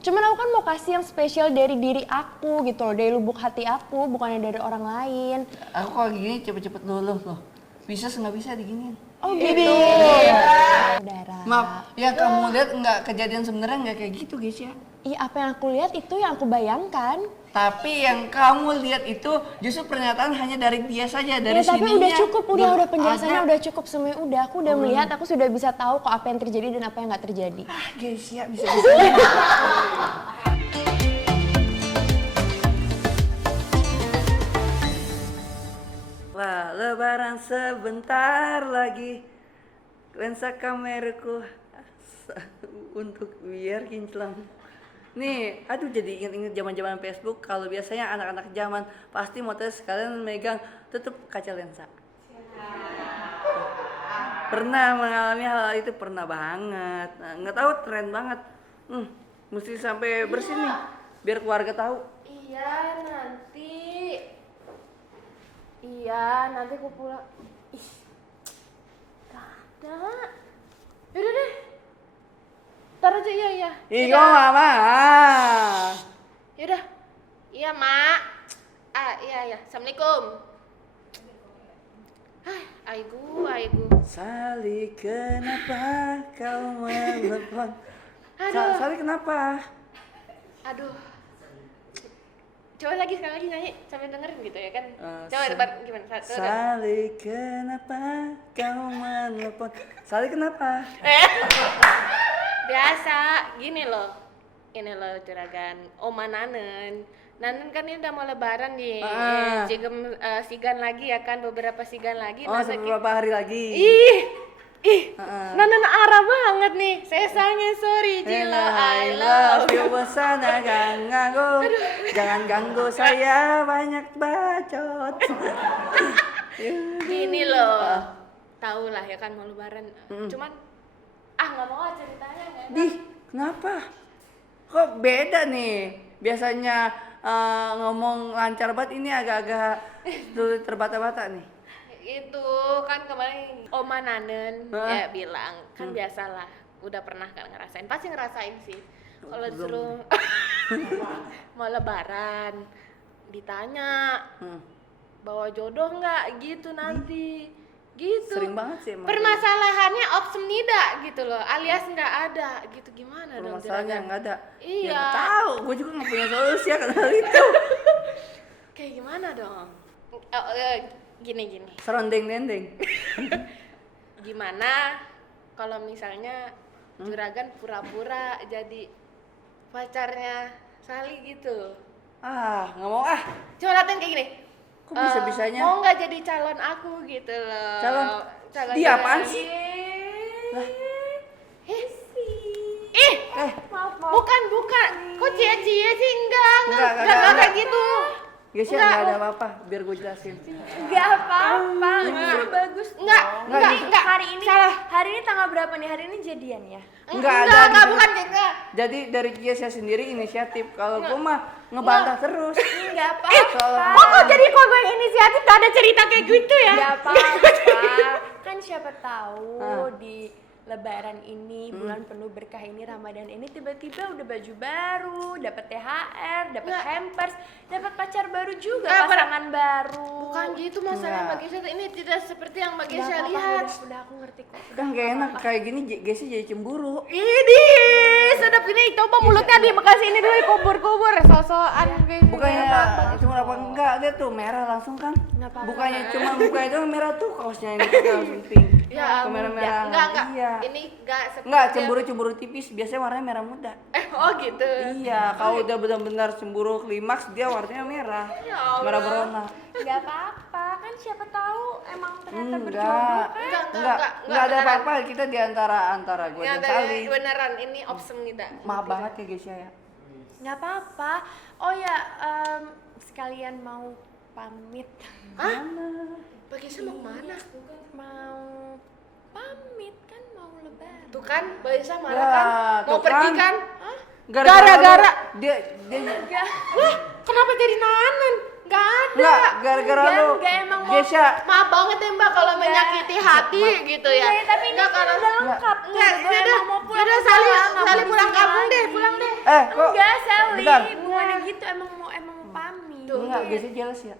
Cuman aku kan mau kasih yang spesial dari diri aku gitu loh, dari lubuk hati aku, bukannya dari orang lain. Aku kalau gini cepet-cepet luluh loh. Bisa nggak bisa diginiin. Oh gitu. Saudara. Maaf, yang kamu lihat nggak kejadian sebenarnya nggak kayak gitu guys ya. Iya, apa yang aku lihat itu yang aku bayangkan. Tapi yang kamu lihat itu justru pernyataan hanya dari dia saja, dari Ya, tapi sininya. udah cukup, udah penjelasannya ada. udah cukup semuanya udah. Aku udah melihat, aku sudah bisa tahu kok apa yang terjadi dan apa yang nggak terjadi. Ah guys ya bisa-bisa. Wah, lebaran sebentar lagi. Lensa kameraku untuk biar kinclong. Nih, aduh jadi inget-inget zaman-zaman Facebook. Kalau biasanya anak-anak zaman pasti motor sekalian megang tutup kaca lensa. Pernah mengalami hal itu, pernah banget. Nah, nggak tahu tren banget. Mesti sampai bersih nih, biar keluarga tahu. Iya, nanti aku pulang. Ih, gak ada. Yaudah deh. Ntar aja, iya. Ih, kok mama? Yaudah. Iya, Mak. Iya. Assalamualaikum. Aigu. Sali, kenapa kau menelepon? Aduh. Sali, kenapa? Aduh. Coba lagi sekali lagi nyanyi sambil dengerin gitu ya kan. Coba Sa- depan gimana? Sali, kenapa kau menelepon? Sali, kenapa? Biasa, gini loh. Ini loh juragan Oma Nanen. Nanen kan ini udah mau lebaran nih. Sigan lagi ya kan, beberapa sigan lagi. Oh, beberapa hari lagi. Ih, Nanen arah banget nih. Sesanya sorry, Jilo, I love you. Bosan jangan ganggu. Jangan ganggu saya, banyak bacot. Gini loh. Tahu lah ya kan mau lebaran. Cuman nggak mau ceritanya nggak enak. Dih, kenapa? Kok beda nih? Biasanya ngomong lancar banget, ini agak-agak terbata-bata nih. Itu kan kemarin Oma Nanen ya bilang kan biasalah udah pernah kan ngerasain, pasti ngerasain sih kalau disuruh mau lebaran ditanya bawa jodoh nggak gitu nanti gitu. Sering banget sih emang. Permasalahannya opsemnida gitu loh, alias nggak ada gitu, gimana dong Permasalahannya juragan? nggak ada. Iya. Ya, nggak tahu, gue juga nggak punya solusi ya karena hal itu. Kayak gimana dong? Gini. Serondeng-dendeng. Gimana kalau misalnya juragan pura-pura jadi pacarnya Sali gitu? Nggak mau ah. Coba latihan kayak gini. Kok bisa-bisanya? Mau nggak jadi calon aku gitu loh? Calon dia juragan. apaan sih? Lah. Maaf. Bukan. Kok cie-cie sih? Enggak kayak gitu. Guys ya nggak ada apa-apa, biar gue jelasin. Gak apa-apa, justru bagus. Enggak. Hari ini salah. Hari ini tanggal berapa nih? Hari ini jadian ya? Enggak, bukan enggak. Jadi dari Kiesya sendiri inisiatif. Kalau gue mah ngebantah terus. Enggak apa-apa. Kok jadi kok gue inisiatif gak ada cerita kayak gitu ya? Gak apa-apa. Kan siapa tahu di Lebaran ini, bulan penuh berkah ini, Ramadan ini tiba-tiba udah baju baru, dapat THR, dapat hampers, dapat pacar baru juga, pasangan baru. Bukan gitu masalahnya Mbak Gesha, ini tidak seperti yang Mbak Gesha Nggak lihat. apa-apa, udah aku ngerti kok. Kan gak enak kayak gini, Gesya jadi cemburu. Idih, sedap ini, coba mulutnya dikasih ini dulu, kubur-kubur, so-soan. Bukannya cuma apa enggak, dia tuh merah langsung kan. Bukannya cuma mukanya doang merah tuh, kaosnya ini langsung pink. Ya, merah-merah. enggak. Iya. Ini enggak seperti Enggak, cemburu tipis, biasanya warnanya merah muda. Oh gitu. Iya, kalau udah benar-benar cemburu klimaks dia warnanya merah. Merah berona. Gak apa-apa, kan siapa tahu emang ternyata berjodoh Enggak. kan? Enggak ada apa-apa, kita di antara gue Ya, dan Sali. beneran ini opsem kita. Maaf banget ya Gesya ya. Gak apa-apa. Oh ya, sekalian mau pamit. Hah? Mbak Gesha mau kemana? Mau pamit kan, mau lebaran. Tuh kan, Mbak Gesha marah Ya, kan? Mau tuh pergi kan. kan? Gara-gara Gara-gara. dia Wah, kenapa jadi Nanen? Gak ada. Enggak, gara-gara lu. Enggak, emang mau- Gesha, Maaf banget ya Mbak kalau menyakiti hati gitu ya. Iya, tapi ini Nggak, kan kalau udah lengkap tuh. Enggak, Gue udah, emang mau pulang udah ke Sally, Malang, nggak Sally mau pulang di sini kampung deh, lagi. pulang deh. kok Enggak, Sally, bentar. bukannya gitu, emang mau pamit. Enggak, Gesha jelas ya.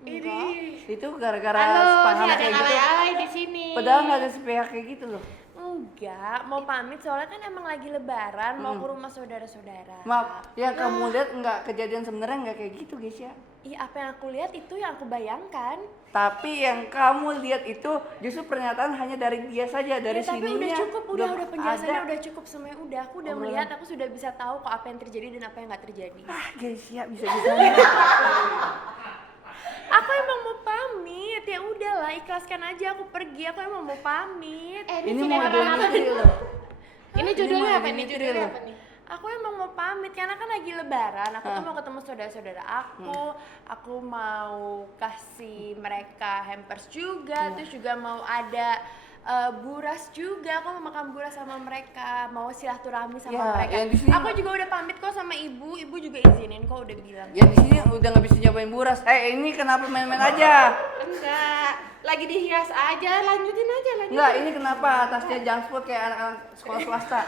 Enggak. Itu gara-gara Halo, sepaham nih ada kayak yang gitu. alay-alay di sini. Padahal nggak ada sepihak kayak gitu loh. Enggak, mau pamit soalnya kan emang lagi lebaran, mau ke rumah saudara-saudara. Maaf, yang kamu lihat nggak kejadian sebenarnya nggak kayak gitu Gesha. Iya, apa yang aku lihat itu yang aku bayangkan. Tapi yang kamu lihat itu justru pernyataan hanya dari dia saja, dari Ya, tapi sininya. udah cukup, udah belum penjelasannya ada. udah cukup semuanya udah. Aku udah Oh, melihat, aku sudah bisa tahu kok apa yang terjadi dan apa yang nggak terjadi. Ah, Gesha bisa-bisanya. Aku emang mau pamit, ya udahlah ikhlaskan aja aku pergi. Aku emang mau pamit. Ini mau idul loh. Ini judulnya mau apa nih? Idul Judulnya Fitri apa nih? Aku emang mau pamit karena kan lagi lebaran. Aku tuh mau ketemu saudara-saudara aku. Aku mau kasih mereka hampers juga. Terus juga mau ada buras juga. Aku mau makan buras sama mereka. Mau silaturahmi sama Ya, mereka. yang di sini- Aku juga udah pamit kok sama ibu. Ibu juga izinin kok, udah bilang. Ya di sini udah nggak bisa nyobain buras. Ini kenapa main-main aja? Enggak, lagi dihias aja, lanjutin aja, lanjutin. Enggak, ini kenapa tasnya junk food kayak anak-anak sekolah swasta?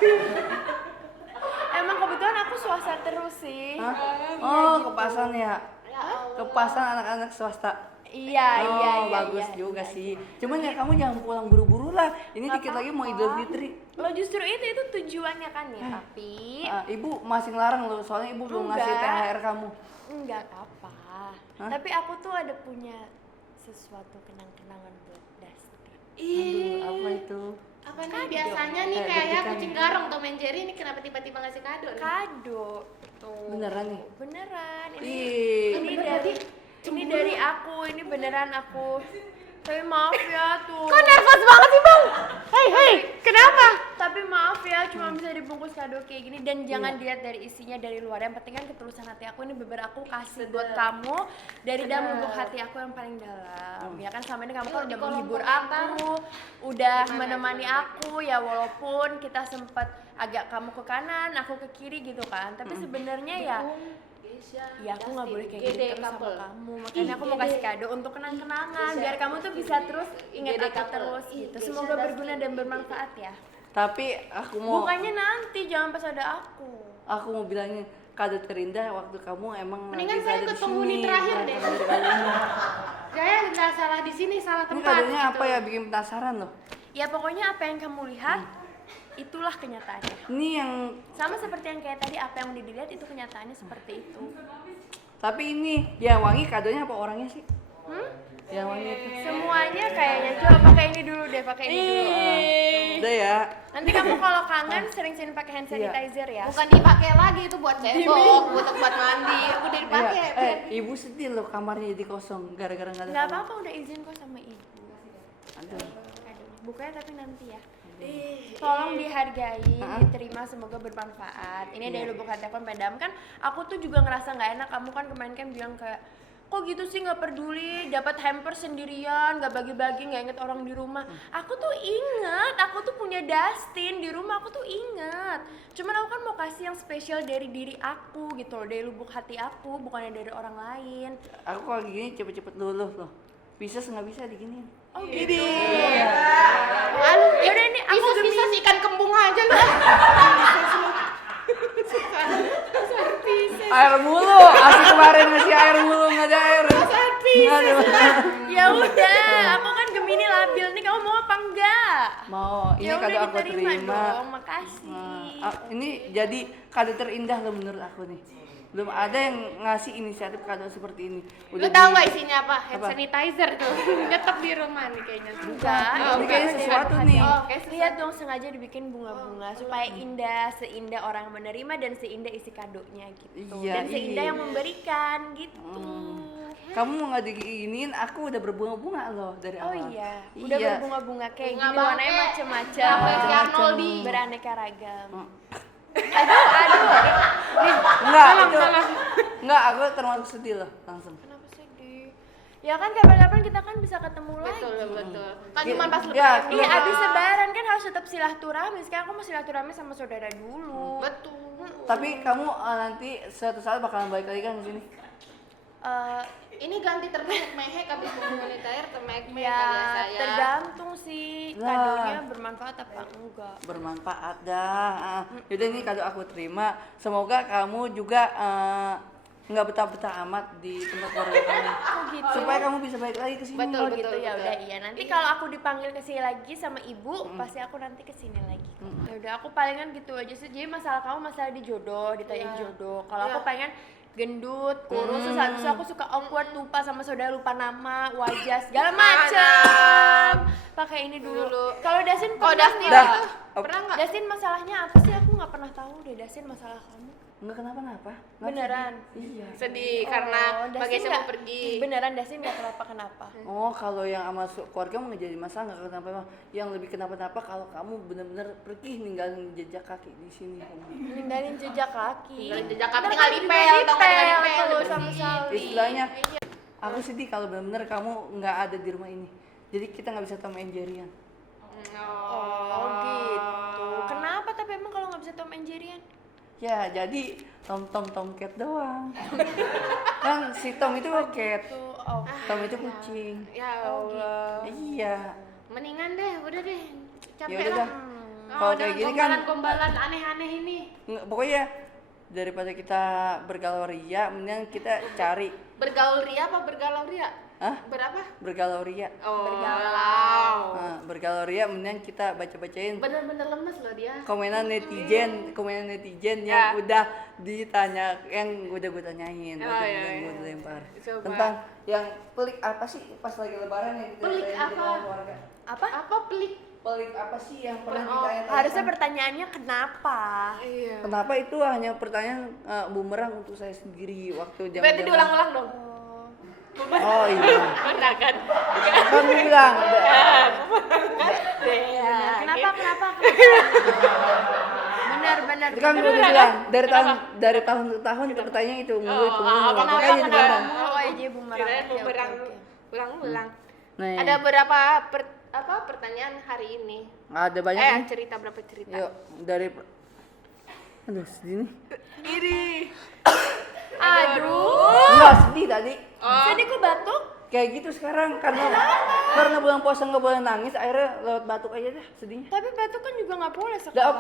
Emang kebetulan aku swasta terus sih. Hah? Iya, Oh, gitu. kepasan ya. Ya Allah. Kepasan anak-anak swasta. Iya, Oh, iya, bagus iya, juga iya. sih. Cuman ya kamu jangan pulang buru-buru lah. Ini dikit lagi mau Idul Fitri. Lo justru itu tujuannya kan ya, tapi Ibu masih ngelarang loh, soalnya ibu belum ngasih Enggak. THR kamu. enggak apa. Hah? Tapi aku tuh ada punya sesuatu kenang-kenangan buat Dusty. Aduh, apa itu? Apa nih biasanya nih Kayak kayak deg-degan. kucing garong Tom and Jerry ini kenapa tiba-tiba ngasih kado nih? Kado. Tuh. Beneran nih? Beneran. Ih, Ini dari aku, ini beneran aku. Tapi maaf ya tuh. Kok nervous banget sih bang? Hei, kenapa? Tapi maaf ya, cuma bisa dibungkus kado kayak gini dan jangan dilihat dari isinya dari luar. Yang penting kan ketulusan hati aku ini beber aku kasih buat kamu dari dalam lubuk hati aku yang paling dalam. Ya kan selama ini kamu kan Yuk, di udah kolom menghibur komentar. aku, udah menemani aku ya walaupun kita sempat agak kamu ke kanan, aku ke kiri gitu kan. Tapi sebenarnya ya ya aku nggak boleh kayak gitu terus sama kamu, makanya aku mau kasih kado untuk kenang-kenangan biar kamu tuh bisa terus ingat aku terus gitu. Semoga berguna dan bermanfaat ya. tapi aku mau Bukannya nanti, jangan pas ada aku. mau bilangin kado terindah waktu kamu emang Mendingan lagi saya berada ke di penghuni sini, terakhir bukan deh. kado dari kalian. Saya nggak salah di sini, salah Ini tempat. kadonya gitu. apa ya, bikin penasaran loh. Ya pokoknya apa yang kamu lihat, itulah kenyataannya. Ini yang Sama seperti yang kayak tadi, apa yang udah dilihat itu kenyataannya seperti itu. tapi ini yang wangi kadonya apa orangnya sih? Hmm? Yang wangi itu. Semuanya kayaknya. Coba pakai ini dulu deh, pakai ini dulu. Udah ya. Nanti kamu kalau kangen sering-sering pakai hand sanitizer ya. Bukan dipakai lagi itu buat cebok, buat mandi. Udah dipakai. Iya. Ibu sedih loh kamarnya jadi kosong gara-gara nggak ada Nggak kamu. apa-apa, udah izin kok sama ibu. Aduh. Bukanya tapi nanti ya. Tolong dihargai, diterima, semoga bermanfaat. Ini dari lubuk hati aku pendam kan. Aku tuh juga ngerasa nggak enak. Kamu kan kemarin kan bilang kayak kok gitu sih nggak peduli, dapat hampers sendirian, nggak bagi-bagi, nggak inget orang di rumah. Aku tuh inget, aku tuh punya Dustin di rumah, aku tuh inget. Cuman aku kan mau kasih yang spesial dari diri aku gitu loh, dari lubuk hati aku, bukannya dari orang lain. Aku kalau gini cepet-cepet luluh loh. Bisa nggak bisa diginiin? Oh gitu. Lalu, Yaudah ini aku bisa ikan kembung aja lu. Air mulu, asli kemarin ngasih air mulu nggak ada air. Nggak ada. Ya udah, aku kan Gemini labil nih, kamu mau apa enggak? Mau, ini Ya kado udah aku diterima terima. dong, makasih. Ini jadi kado terindah loh menurut aku nih. Belum ada yang ngasih inisiatif kado seperti ini. Lu tahu di- nggak isinya apa? Hand Apa? sanitizer tuh. Nyetop di rumah nih kayaknya. Enggak, Ini kayaknya sesuatu nih. Oh, kayak Lihat dong, sengaja dibikin bunga-bunga supaya indah, seindah orang menerima dan seindah isi kadonya gitu. Iya, Dan seindah iya. yang memberikan gitu. Kamu mau nggak diginiin, aku udah berbunga-bunga loh dari Oh awal. iya, udah Iya. berbunga-bunga kayak Bunga gini, warnanya bangke. macem-macem, Sampai si Arnoldi. beraneka ragam. Hmm. Aduh, Enggak, itu. Enggak, aku termasuk sedih loh langsung. kenapa sedih? Ya kan kapan-kapan kita kan bisa ketemu lagi. Betul. Kan cuma pas Ya, lebaran. Iya, abis lebaran kan harus tetap silaturahmi. Sekarang aku mau silaturahmi sama saudara dulu. Betul. Tapi kamu nanti suatu saat bakalan balik lagi kan ke sini. Ini ganti termehek-mehek habis ngomongin air termehek-mehek Ya, biasa ya. tergantung sih Lah. kadonya bermanfaat apa enggak. Bermanfaat dah. Yaudah ini kado aku terima. Semoga kamu juga nggak betah-betah amat di tempat keluarga kamu. Oh gitu. Supaya kamu bisa balik lagi ke sini. Betul, Oh gitu ya betul. udah iya. Nanti kalau aku dipanggil ke sini lagi sama ibu, pasti aku nanti ke sini lagi. Ya udah aku palingan gitu aja sih. Jadi masalah kamu masalah di jodoh, ditanyain Iya. jodoh. Kalau aku Iya. pengen gendut, kurus, terus habis itu aku suka awkward, lupa sama saudara, lupa nama, wajah, segala macam. Pakai ini dulu. Kalau Dasin Oh, pernah Dasin nggak? itu pernah nggak? Dasin masalahnya apa sih? Aku nggak pernah tahu deh Dasin masalah kamu. Enggak kenapa-napa. Nggak Beneran? sedih. Iya. Sedih karena Dasin Bagesnya mau nggak- pergi. Beneran Dasin nggak kenapa-kenapa. Oh, kalau yang sama keluarga mau jadi masalah nggak kenapa-napa. Yang lebih kenapa-napa kalau kamu benar-benar pergi ninggalin jejak kaki di sini. Ninggalin jejak kaki. Ninggalin jejak kaki, Ntar tinggal kan dipel, juga tau nggak, tinggal dipel dipel, tuh udah sama bersih. Sally. Istilahnya, aku sedih kalau benar-benar kamu nggak ada di rumah ini. Jadi kita nggak bisa Tom and Jerry-an. Oh gitu. Kenapa tapi emang kalau nggak bisa Tom and Jerry-an? Ya, jadi Tom cat doang. Kan si Tom itu cat, Tuh, oh. Tom itu kucing. Ya Allah. Iya. Mendingan deh, udah deh. Ya Capek udah lah. dah. Kalau kayak gini kan, gombalan aneh-aneh ini. pokoknya daripada kita bergalau ria, mendingan kita cari, Bergaul ria apa bergalau ria? Hah? Berapa? Bergalau ria. Oh, Bergalau. Nah, bergalau ria, mendingan kita baca-bacain Bener-bener lemes loh dia. komenan netizen Ya. yang udah ditanya, yang udah gue tanyain, Oh, udah iya, yang iya. gue lempar Coba. tentang yang pelik apa sih pas lagi lebaran yang kita Pelik tanyain di apa? rumah keluarga. Apa? Apa pelik? Pelik apa sih yang pernah Oh, ditanya-tanyakan? Harusnya pertanyaannya kenapa? Iya. Kenapa itu hanya pertanyaan bumerang untuk saya sendiri waktu Berarti zaman. diulang-ulang dong. Oh iya. Benar kan? Kan gue bilang. Iya. Kenapa? Benar. Itu kan gue udah bilang dari tahun ke tahun pertanyaan itu mulu itu mulu. apa, Makanya jadi kenapa? bumerang. Oh iya jadi bumerang. Kirain Oke, bumerang. oke, oke. Ulang-ulang. Nah, Ada berapa pertanyaan hari ini? ada banyak nih. Cerita berapa cerita? Yuk dari aduh sedih nih. Iri. Aduh. Enggak sedih tadi. Sedih kok batuk? Kayak gitu sekarang karena bulan puasa nggak boleh nangis akhirnya lewat batuk aja deh sedihnya. Tapi batuk kan juga nggak boleh Udah, sekarang.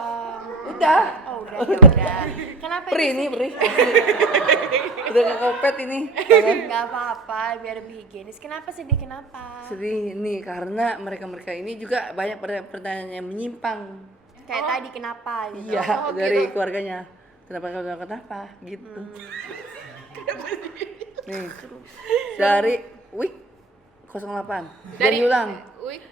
udah. Oh udah ya udah. Kenapa Pri ini nih, Pri. Udah kekopet ini. Nggak apa-apa, biar lebih higienis. Kenapa sedih? Kenapa? Sedih nih karena mereka ini juga banyak pertanyaan yang menyimpang. Kayak tadi kenapa gitu. Iya, Oh, dari gitu. keluarganya. Kenapa gitu. Nih. Dari Wik 08. Jangan diulang. Wik.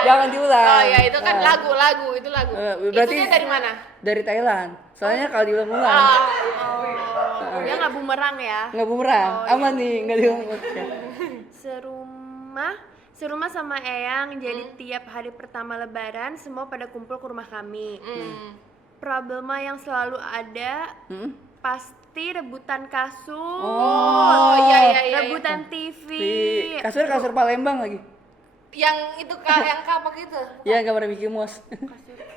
Jangan diulang. Oh ya itu kan Nah. lagu itu lagu. Berarti Itu dia dari mana? Dari Thailand. Soalnya kalau diulang-ulang Oh, dia nggak bumerang ya? nggak bumerang. Oh, iya. Aman nih, nggak diulang. Serumah sama Eyang, jadi tiap hari pertama lebaran semua pada kumpul ke rumah kami. Problema yang selalu ada Hmm? pasti rebutan kasur, Oh, iya. rebutan TV. Di kasur Palembang lagi. Yang itu yang kapak itu. Iya, gambar Mickey Mouse.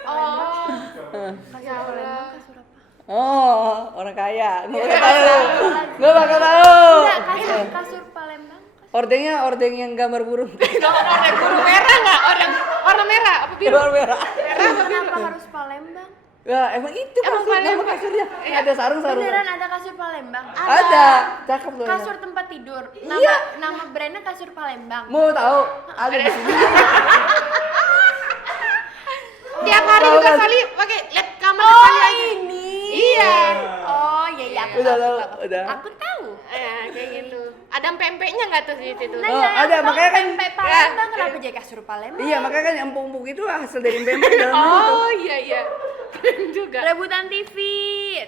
Oh. Kasur Palembang, kasur apa? Oh, orang kaya. Nggak bakal tahu. Nggak bakal tahu. Enggak, kasur Palembang. Ordeng yang gambar burung. Orang guru merah nggak? Orang merah apa biru? Gambar merah. Kenapa harus Palembang? Ya, emang itu Emang kasur, nama Palembang. kasurnya. Ada sarung-sarung. Beneran ada kasur Palembang? Ada. Cakep loh. Kasur tempat tidur. Iya. Nama brandnya kasur Palembang. Mau tahu? Ada di sini. Tiap hari Tahu juga kan? kali pakai lihat kamar Oh kali aja. ini. Iya. Oh iya aku Udah tahu. tahu, Aku udah. Aku tahu. Kayak gitu. Ada pempeknya nggak tuh di situ? Nah, Oh, ya, ada, aku tahu makanya kan- pempek Palembang kenapa jadi kasur Palembang? Iya, makanya kan yang empuk-empuk itu hasil dari pempek dalam itu. Oh iya. Keren juga. Rebutan TV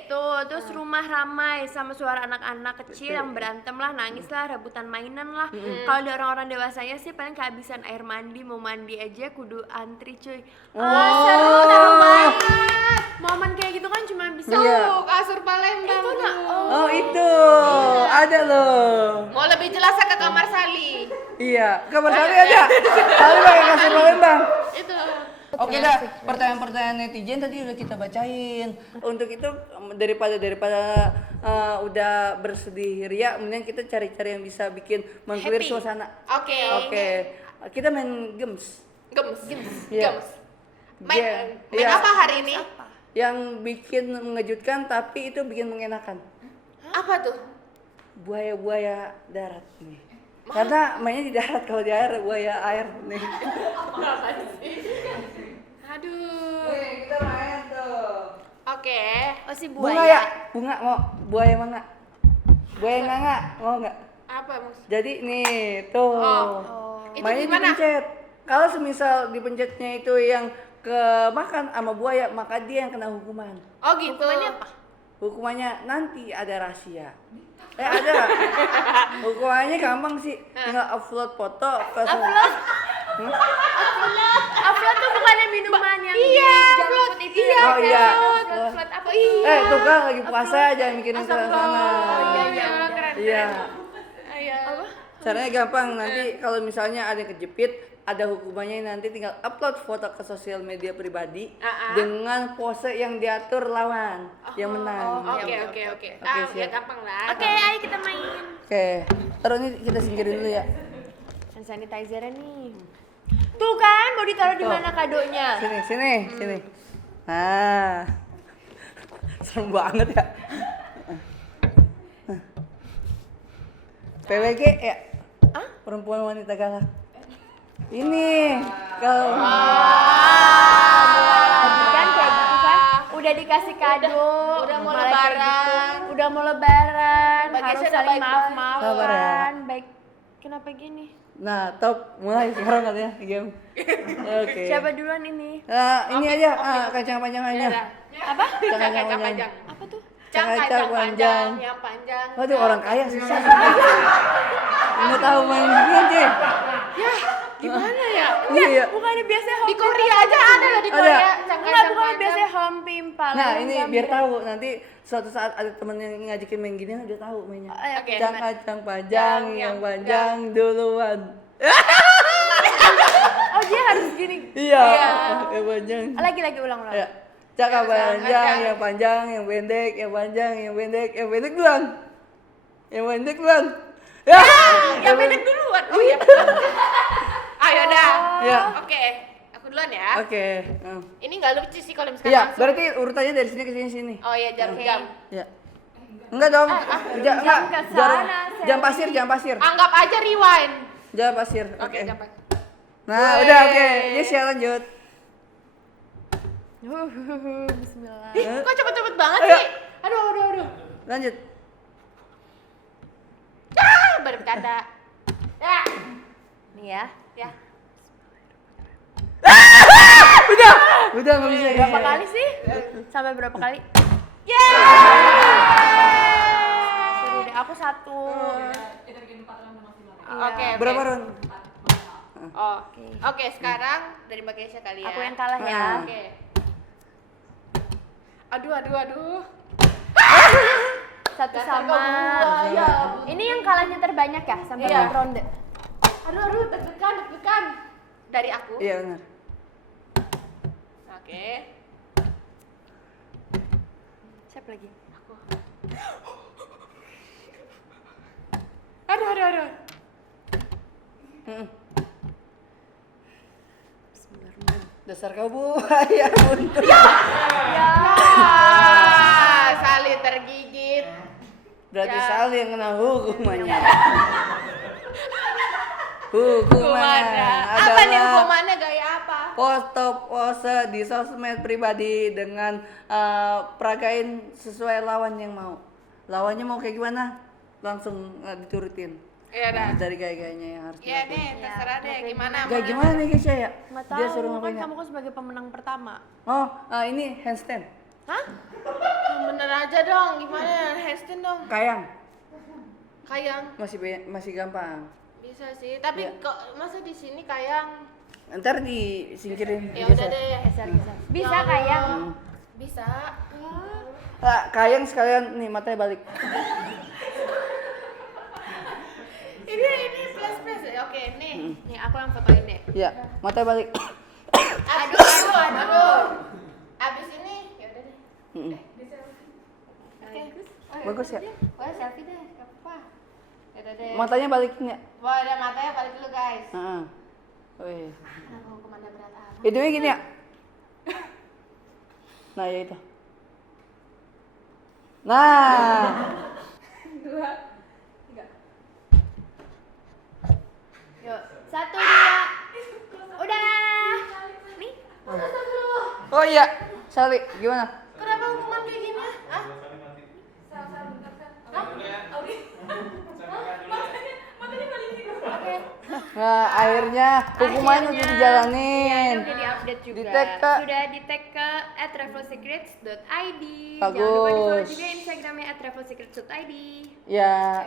tuh, terus rumah ramai sama suara anak-anak kecil yang berantem lah, nangis lah, rebutan mainan lah. Kalau ada orang-orang dewasanya sih paling kehabisan air mandi, mau mandi aja kudu antri cuy. Seru banget. Momen kayak gitu kan cuma bisa. Iya. Tuh, kasur Palembang. Itu nggak? tuh. Oh, itu. Ada loh. Mau lebih jelasnya ke kamar Sali. Iya, kamar Sali ada. Sali pakai kasur Palembang. Itu. Oke dah, pertanyaan-pertanyaan netizen tadi udah kita bacain. Untuk itu daripada udah bersedih ria, mending kita cari-cari yang bisa bikin mengclear Happy. suasana. Oke. Oke. Kita main games. Gems. Iya. Gems. Main Iya. apa hari ini? Yang bikin mengejutkan tapi itu bikin mengenakan. Apa tuh? Buaya-buaya darat nih. Karena mainnya di darat, kalau di air buaya air nih. Aduh. Kita main tuh. Oke. Oh si Bunga buaya. ya? Bunga mau? Buaya manga? Buaya nganga? Mau nggak? Apa maksudnya? Jadi nih, tuh. Itu Mainnya gimana? dipencet. Kalau semisal dipencetnya itu yang kemakan sama buaya, maka dia yang kena hukuman. Oh gitu. Hukumannya apa? Hukumannya nanti ada rahasia. Ada. Hukumannya gampang sih. Tinggal upload foto ke Upload tuh bukannya minuman yang Iya, di junk upload. food itu Iya, ya? Oh, iya. Upload apa? Iya. tuh kan lagi puasa jangan mikirin ke sana. Oh iya, keren. Iya. Iya. Apa? Caranya gampang, nanti kalau misalnya ada yang kejepit, ada hukumannya nanti tinggal upload foto ke sosial media pribadi dengan pose yang diatur lawan yang menang. Oke. Oke, Ya siap. gampang lah. Oke, ayo kita main. Oke, terus ini kita singkirin dulu ya. Hand sanitizer nih. Tuh kan, mau ditaruh di mana kadonya? Sini. Nah, serem banget ya. PWG ya? Perempuan wanita galak. Ini kalau Kan kayak gitu kan, udah dikasih kado, Udah mau malah kayak lebaran. gitu. Udah mau lebaran, Bagusnya harus udah saling baik-baik. Sabar ya. maaf-maafan. Baik, kenapa gini? nah, top mulai sekarang katanya game. Oke. Siapa duluan ini? Ini aja kacang panjangannya. Apa? Kacang panjang. Apa tuh? Kacang panjang. Yang panjang. Waduh, orang kaya susah. Nggak tahu main ginian, Ci. Gimana ya? Iya. Bukannya biasanya home Di Korea aja ada loh di Ada. Korea. Enggak, bukannya biasanya home pimpal. Nah, ini biar tahu nanti suatu saat ada temen yang ngajakin main ginian udah tahu mainnya. Oke. Kacang panjang, yang panjang duluan. Oh, dia harus gini. Iya, yang panjang. Lagi ulang. Ya. Cakap panjang, yang panjang, yang pendek, yang panjang, yang pendek, yang pendek duluan. Yang pendek duluan. Ya. Yang pendek duluan. Oh iya. Ayo dah. Ya. Oke. Aku duluan ya. Oke. Ini nggak lucu sih kalau misalkan Iya, langsung. berarti urutannya dari sini ke sini. Oh iya, jam-jam. Ya. Enggak dong. Enggak. ke sana, Jam pasir. Anggap aja rewind. Jam pasir. Oke, jam pasir. Nah, udah oke. Yes, ya lanjut. Bismillah. Kok cepet-cepet banget Ayo. sih? Aduh. Lanjut. Baru bercanda. Ya. Nih ya. Udah enggak bisa. Berapa kali sih? Sampai berapa kali? Seru deh, aku satu. Oke. Berapa round? Oke, sekarang dari Mbak Kesha kali ya. Aku yang kalah ya. Oke. Aduh. Satu Dasar sama. gua, ya. Ini yang kalahnya terbanyak ya sampai Iya. 4 ronde. Aduh, deg-degan. Dari aku. Iya benar. Oke. Siapa lagi? Aku. Aduh. Dasar kau buaya buntu. Sali tergigit. Berarti Ya. Sal yang kena hukumannya. Hukumannya Apa nih adalah hukumannya gaya apa? foto pose di sosmed pribadi dengan peragain sesuai lawan yang mau. Lawannya mau kayak gimana? Langsung diturutin. Iya dah. Dari gaya-gayanya yang harus Iya dilakuin. deh, terserah deh gimana. Gaya gimana nih Kesha ya? Nggak Dia suruh tahu, kan ngapain ya? kamu kan sebagai pemenang pertama. Oh, ini handstand. Hah? Bener aja dong, gimana handstand dong? Kayang. Kayang Masih gampang. bisa sih, tapi Iya. kok masa di sini kayang? Ntar disingkirin. Ya udah deh. Geser. Bisa Ya kayak. Allah. Bisa. Kayang sekalian nih matanya balik. Ini plus. Oke, nih aku yang fotoin deh. Ya, matanya balik. Aduh. Aduh. Abis ini ya udah deh. Mm-mm. Oke. Bagus ya? Boleh selfie deh, enggak apa-apa. Ya udah deh. Matanya balikin ya? Wah, ada matanya balik dulu, guys. Heeh. Wih. Mau kemana berat amat? Hidungnya gini ya? Nah, ya itu. Nah. 2, 3. Yuk, 1, 2. Udah. Nih. Oh iya, Sally, gimana? Kenapa hukuman kayak gini? Hah? Oke. Nah, akhirnya hukumannya udah dijalanin. Udah di-update juga. Di-tag ke- Sudah di-tag ke @travelsecrets.id. Bagus. Jangan lupa di-follow juga Instagramnya @travelsecrets.id. Ya,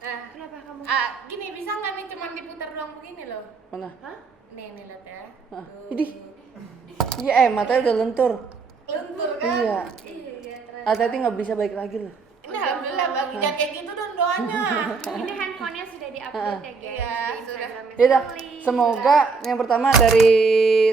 Kenapa kamu? Gini bisa nggak nih cuman diputar doang begini loh? mana? Hah? Nih lihat ya. Nah, ini. Iya, matanya udah lentur. Lentur kan? Iya. Iya. Hati-hati nggak bisa balik lagi loh. Ini alhamdulillah bagi jangan kayak gitu dong doanya. Ini handphonenya sudah di-update ya guys. Iya, di sudah. Instagramnya Ya udah, Sally. semoga yang pertama dari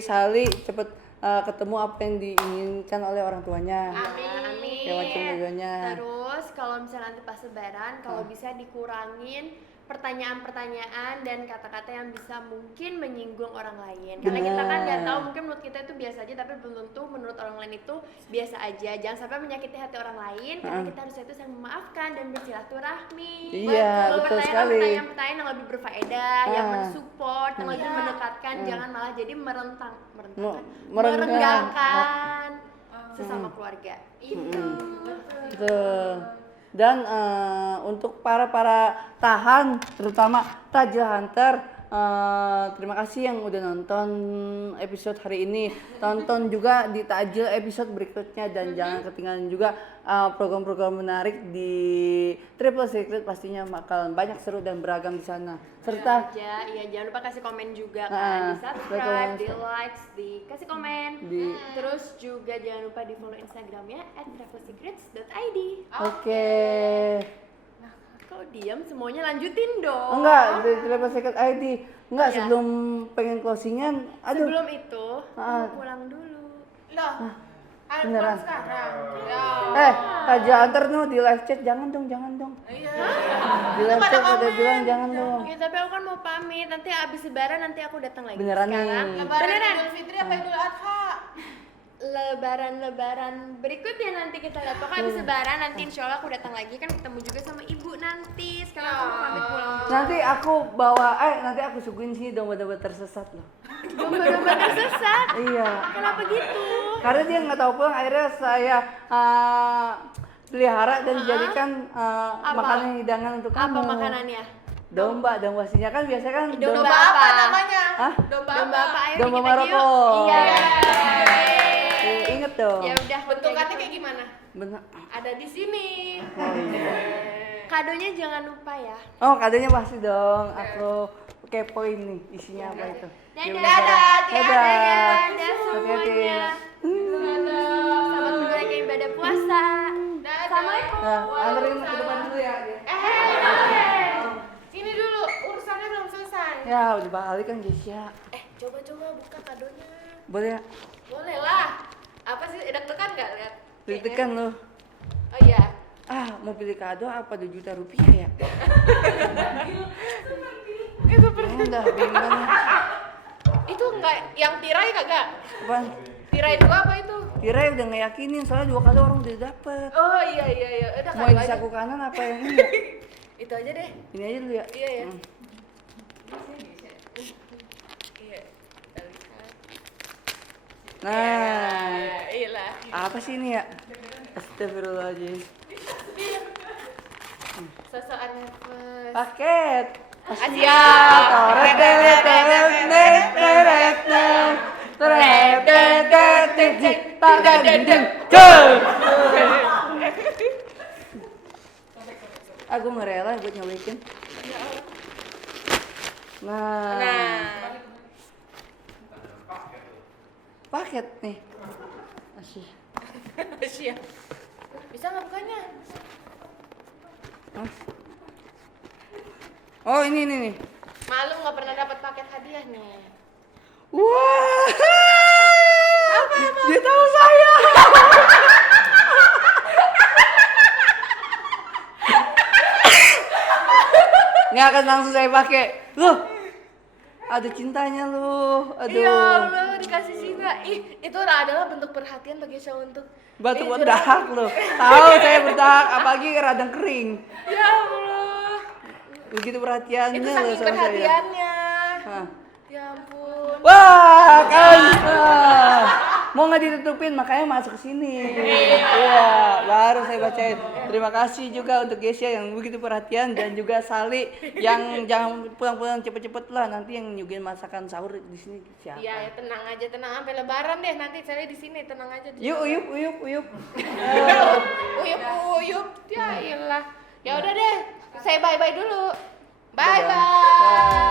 Sally cepet ketemu apa yang diinginkan oleh orang tuanya. Amin. Lewat videonya. Terus kalau misalnya nanti pas lebaran, kalau bisa dikurangin pertanyaan-pertanyaan dan kata-kata yang bisa mungkin menyinggung orang lain. Karena kita kan nggak tahu, mungkin menurut kita itu biasa aja, tapi belum tentu menurut orang lain itu biasa aja. Jangan sampai menyakiti hati orang lain, karena kita harusnya itu saling memaafkan dan bersilaturahmi. Iya, betul sekali. Pertanyaan yang lebih berfaedah, yang mensupport, yang lebih mendekatkan, jangan malah jadi merenggangkan sesama keluarga. Itu. Betul. Dan untuk para tahan, terutama Tajil Hunter, terima kasih yang udah nonton episode hari ini. Tonton juga di Tajil episode berikutnya dan jangan ketinggalan juga program-program menarik di Triple Secret, pastinya bakalan banyak seru dan beragam di sana. Serta jangan lupa kasih komen juga kan, di subscribe, di likes, dikasih komen. Terus juga jangan lupa di follow Instagramnya @travelsecrets.id. Oke. Kau diam, semuanya lanjutin dong. Enggak, di Triple Secret ID. Enggak, Oh, ya. sebelum pengen closingan, aduh. Sebelum itu, mau pulang dulu. Loh. Ada Beneran. pulang sekarang. Ya. Tajil Hunter no di live chat, jangan dong. Iya. Di live chat ada bilang jangan dong. Ya, tapi aku kan mau pamit, nanti abis lebaran nanti aku datang lagi. Beneran nih. Sekarang, Lebaran beneran. Idul Fitri apa Idul Adha? Lebaran berikutnya nanti kita lihat. Pokoknya habis lebaran nanti insya Allah aku datang lagi, kan ketemu juga sama ibu nanti. Sekarang aku mau pamit pulang dulu. Nanti aku bawa, nanti aku suguhin sih domba-domba tersesat loh. Domba-domba tersesat. Iya. Kenapa gitu? Karena dia nggak tahu pulang, akhirnya saya pelihara dan dijadikan makanan hidangan untuk kamu. Apa makanannya? Domba pastinya kan biasanya kan Domba apa namanya? Hah? Domba Domba apa? Ayo Domba dikit lagi Maroko. yuk. Iya. Ingat dong. Ya udah. Bentukannya kayak gimana? Bener. Ada di sini. Oh, iya. Kadonya jangan lupa ya. Oh, kadonya pasti dong. Aku kepoin nih isinya apa itu. Dadah. Dadah. Dadah Hati-hati. semuanya. Selamat menunaikan ibadah puasa. Assalamualaikum. Nah, anterin ke depan dulu ya. Sini dulu, urusannya belum selesai. Ya, udah balik kan Gesya. Coba buka kadonya. Boleh ya? Boleh lah. Apa sih, deg-degan nggak lihat? Deg-degan loh. Oh iya. Mau pilih kado apa 2 juta rupiah ya? Itu Udah, bingung. itu enggak yang tirai kagak? Apaan? Tirai 2 apa itu? Kira udah ngeyakinin, soalnya 2 kado orang udah dapet. Oh iya. Udah Mau kado yang di aja. saku kanan apa yang ini ya? Itu aja deh. Ini aja dulu ya? Iya ya. Hmm. Iya. Kita lihat. Nah, Iya lah. apa sih ini ya? Astagfirullahaladzim. Sosokan nervous. Paket. Siap. Toret teret teret teret teret teret teret teret teret. Aku ngerela buat nyobain. Nah, paket nih. Masih. Siap. Bisa nggak bukanya? Hah? Oh ini nih. Malu nggak pernah dapat paket hadiah nih. Wah. Dia tahu saya. Nggak akan langsung saya pakai. Loh, ada cintanya loh. Aduh. Ya Allah, dikasih cinta. Ih, itu adalah bentuk perhatian bagi saya untuk Batu Ih, berdahak loh. Tahu saya berdahak, apalagi radang kering. Ya Allah. Begitu perhatiannya Itu loh saking sama saya. perhatiannya. Hah. Ya ampun. Wah, kan. Mau nggak ditutupin, makanya masuk ke sini. Iya, baru saya bacain. Terima kasih juga untuk Gesia yang begitu perhatian dan juga Sali yang jangan pulang-pulang cepet-cepet lah, nanti yang nyuguhin masakan sahur di sini siapa? Iya, ya tenang aja, tenang sampai lebaran deh nanti saya di sini, tenang aja. Yuk, uyup, uyup, uyup. Uyup, uyup. Ya iyalah. Ya udah deh. Saya bye-bye dulu. Bye-bye.